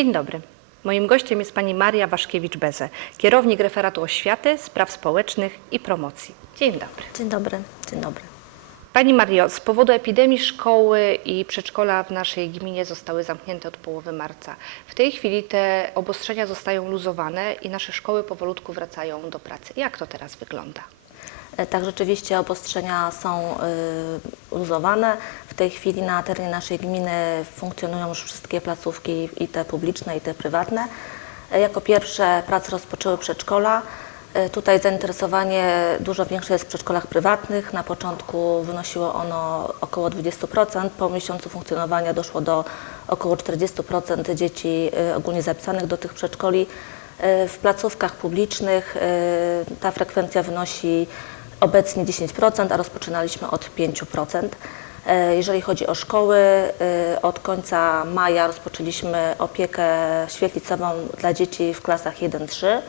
Dzień dobry. Moim gościem jest pani Maria Waszkiewicz-Beze, kierownik referatu oświaty, spraw społecznych i promocji. Dzień dobry. Dzień dobry, dzień dobry. Pani Mario, z powodu epidemii szkoły i przedszkola w naszej gminie zostały zamknięte od połowy marca. W tej chwili te obostrzenia zostają luzowane i nasze szkoły powolutku wracają do pracy. Jak to teraz wygląda? E, Tak, rzeczywiście obostrzenia są luzowane. W tej chwili na terenie naszej gminy funkcjonują już wszystkie placówki, i te publiczne, i te prywatne. E, Jako pierwsze prace rozpoczęły przedszkola. E, Tutaj zainteresowanie dużo większe jest w przedszkolach prywatnych. Na początku wynosiło ono około 20%. Po miesiącu funkcjonowania doszło do około 40% dzieci ogólnie zapisanych do tych przedszkoli. E, W placówkach publicznych e, ta frekwencja wynosi obecnie 10%, a rozpoczynaliśmy od 5%. E, Jeżeli chodzi o szkoły, e, od końca maja rozpoczęliśmy opiekę świetlicową dla dzieci w klasach 1-3. E,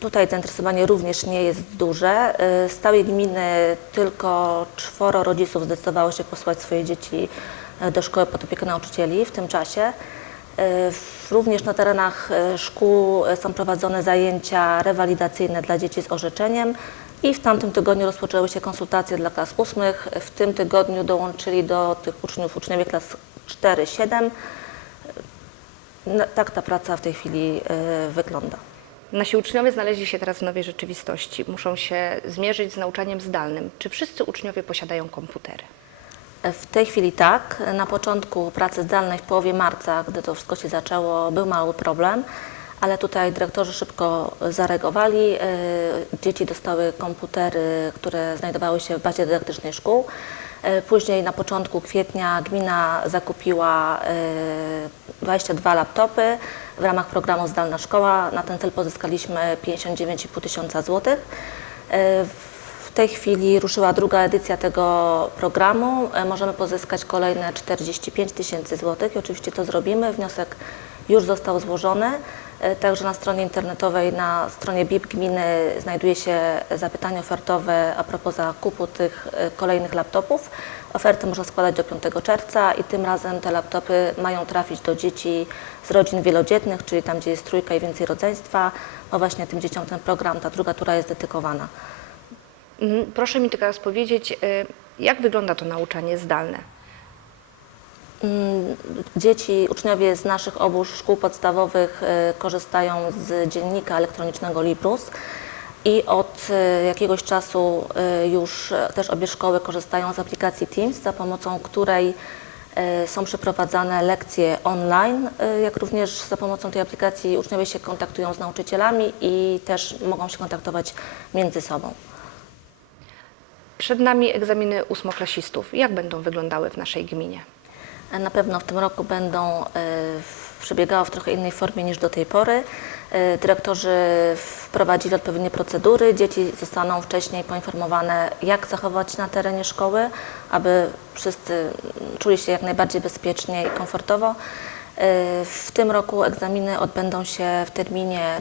Tutaj zainteresowanie również nie jest duże. Z całej gminy tylko czworo rodziców zdecydowało się posłać swoje dzieci do szkoły pod opiekę nauczycieli w tym czasie. Również na terenach e, szkół e, są prowadzone zajęcia rewalidacyjne dla dzieci z orzeczeniem i w tamtym tygodniu rozpoczęły się konsultacje dla klas ósmych. W tym tygodniu dołączyli do tych uczniów uczniowie klas 4-7. No, Tak ta praca w tej chwili e, wygląda. Nasi uczniowie znaleźli się teraz w nowej rzeczywistości. Muszą się zmierzyć z nauczaniem zdalnym. Czy wszyscy uczniowie posiadają komputery? W tej chwili tak. Na początku pracy zdalnej w połowie marca, gdy to wszystko się zaczęło, był mały problem, ale tutaj dyrektorzy szybko zareagowali. E, Dzieci dostały komputery, które znajdowały się w bazie dydaktycznej szkół. E, Później na początku kwietnia gmina zakupiła e, 22 laptopy w ramach programu Zdalna Szkoła. Na ten cel pozyskaliśmy 59,5 tysiąca złotych. W tej chwili ruszyła druga edycja tego programu. E, Możemy pozyskać kolejne 45 tysięcy złotych i oczywiście to zrobimy. Wniosek już został złożony. E, Także na stronie internetowej, na stronie BIP gminy znajduje się zapytanie ofertowe a propos zakupu tych e, kolejnych laptopów. Oferty można składać do 5 czerwca i tym razem te laptopy mają trafić do dzieci z rodzin wielodzietnych, czyli tam, gdzie jest trójka i więcej rodzeństwa. No właśnie tym dzieciom ten program, ta druga tura jest dedykowana. Mhm. Proszę mi teraz powiedzieć, y, jak wygląda to nauczanie zdalne? Mm, Dzieci, uczniowie z naszych obu szkół podstawowych e, korzystają z dziennika elektronicznego Librus i od e, jakiegoś czasu już też obie szkoły korzystają z aplikacji Teams, za pomocą której są przeprowadzane lekcje online, jak również za pomocą tej aplikacji uczniowie się kontaktują z nauczycielami i też mogą się kontaktować między sobą. Przed nami egzaminy ósmoklasistów. Jak będą wyglądały w naszej gminie? Na pewno w tym roku będą e, przebiegały w trochę innej formie niż do tej pory. E, Dyrektorzy wprowadzili odpowiednie procedury. Dzieci zostaną wcześniej poinformowane, jak zachować na terenie szkoły, aby wszyscy czuli się jak najbardziej bezpiecznie i komfortowo. E, W tym roku egzaminy odbędą się w terminie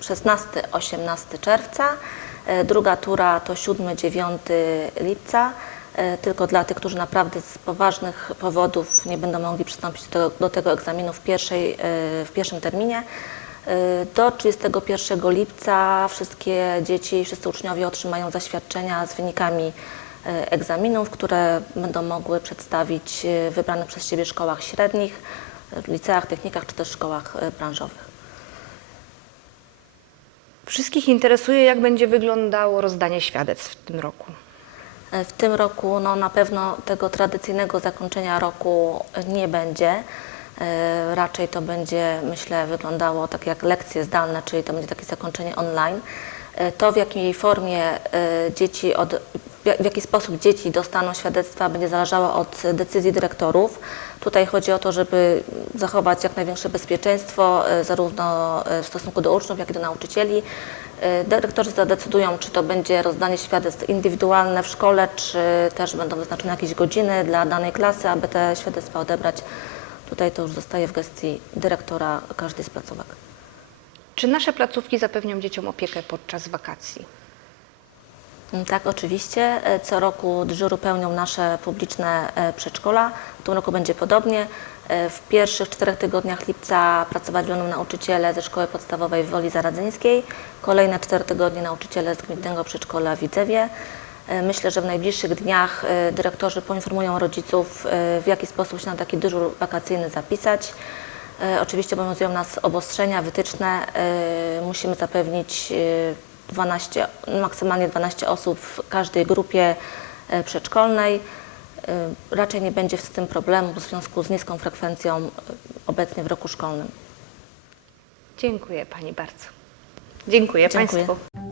16-18 czerwca. E, Druga tura to 7-9 lipca. E, Tylko dla tych, którzy naprawdę z poważnych powodów nie będą mogli przystąpić do tego, do tego egzaminu w, pierwszej, e, w pierwszym terminie. Do 31 lipca wszystkie dzieci wszyscy uczniowie otrzymają zaświadczenia z wynikami egzaminów, które będą mogły przedstawić w wybranych przez siebie szkołach średnich, liceach, technikach czy też szkołach branżowych. Wszystkich interesuje, jak będzie wyglądało rozdanie świadectw w tym roku. E, W tym roku no, na pewno tego tradycyjnego zakończenia roku nie będzie. E, Raczej to będzie, myślę, wyglądało tak jak lekcje zdalne, czyli to będzie takie zakończenie online. E, To, w jakiej formie dzieci, od, w jak- w jaki sposób dzieci dostaną świadectwa, będzie zależało od decyzji dyrektorów. Tutaj chodzi o to, żeby zachować jak największe bezpieczeństwo, e, zarówno e, w stosunku do uczniów, jak i do nauczycieli. E, Dyrektorzy zadecydują, czy to będzie rozdanie świadectw indywidualne w szkole, czy też będą wyznaczone jakieś godziny dla danej klasy, aby te świadectwa odebrać. Tutaj to już zostaje w gestii dyrektora każdej z placówek. Czy nasze placówki zapewnią dzieciom opiekę podczas wakacji? Mm, Tak, oczywiście. E, Co roku dyżury pełnią nasze publiczne e, przedszkola. W tym roku będzie podobnie. E, W pierwszych czterech tygodniach lipca pracować będą nauczyciele ze szkoły podstawowej w Woli Zaradzyńskiej, kolejne cztery tygodnie nauczyciele z gminnego przedszkola w Widzewie. Myślę, że w najbliższych dniach dyrektorzy poinformują rodziców, w jaki sposób się na taki dyżur wakacyjny zapisać. Oczywiście obowiązują nas obostrzenia, wytyczne. Musimy zapewnić 12, maksymalnie 12 osób w każdej grupie e, przedszkolnej. E, Raczej nie będzie z tym problemu w związku z niską frekwencją e, obecnie w roku szkolnym. Dziękuję Pani bardzo. Dziękuję, Dziękuję. Państwu.